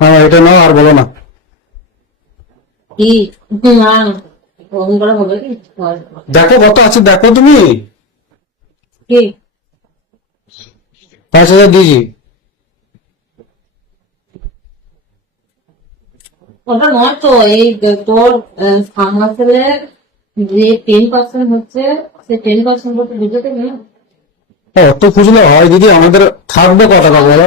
হ্যাঁ এটা নাও আর বলো না। দেখো কত আছে দেখো তুমি। পাঁচ হাজার দিয়েছি। ওটা নয় তো এই তোর যে টেন পার্সেন্ট হচ্ছে সে টেন পার্সেন্ট করতে বুঝতে নেই হয় দিদি আমাদের থাকবে কত টাকা বলো?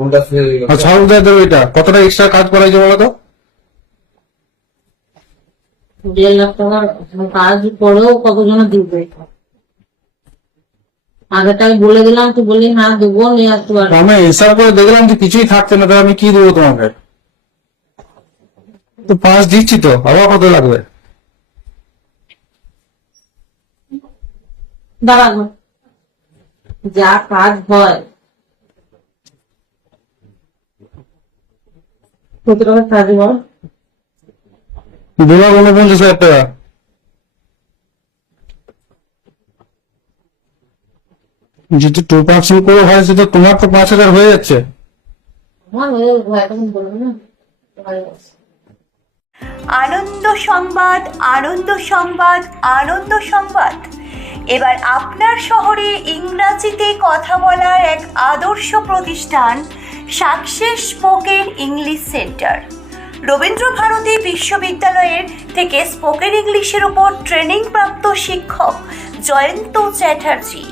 কোনটা ফেল আর সব উদয় দেবো এটা। কতটা এক্সট্রা কাজ করা হয়েছে বলো তো? দেড় লাখ টাকার কাজ করেও কতজনে দিবে? আগেটাই বলে দিলাম তুই বললি না দেবো নিয়ে আসতে পারব। আমি হিসাব করে দেখলাম যে কিছুই থাকছে না তাহলে আমি কি দেবো তোমাকে? তো পাঁচ দিচ্ছি তো আবার কত লাগবে? দাঁড়াবো যা কাজ হয় কত টাকা কাজ বল দু লাখ উনপঞ্চাশ হাজার টাকা। যদি টু পার্সেন্ট করে হয় সেটা তোমার তো পাঁচ হাজার হয়ে যাচ্ছে। আনন্দ সংবাদ আনন্দ সংবাদ আনন্দ সংবাদ। এবার আপনার শহরে ইংরাজিতে কথা বলার এক আদর্শ প্রতিষ্ঠান success spoken English centre. Rabindra Bharati বিশ্ববিদ্যালয়ের থেকে স্পোকেন ইংলিশের উপর ট্রেনিং প্রাপ্ত শিক্ষক জয়ন্ত চ্যাটার্জি।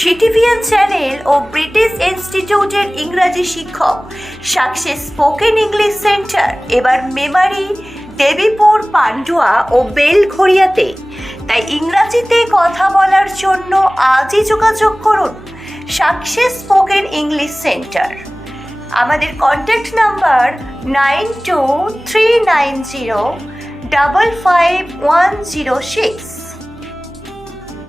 সিটিভিএন চ্যানেল ও ব্রিটিশ ইনস্টিটিউটের ইংরাজি শিক্ষক। সাকসেস স্পোকেন ইংলিশ সেন্টার, এবার মেমারি, দেবীপুর, পান্ডুয়া ও বেলঘড়িয়াতে। তাই ইংরাজিতে কথা বলার জন্য আজই যোগাযোগ করুন। Success spoken English centre. আমাদের contact number nine two three nine zero double five one zero six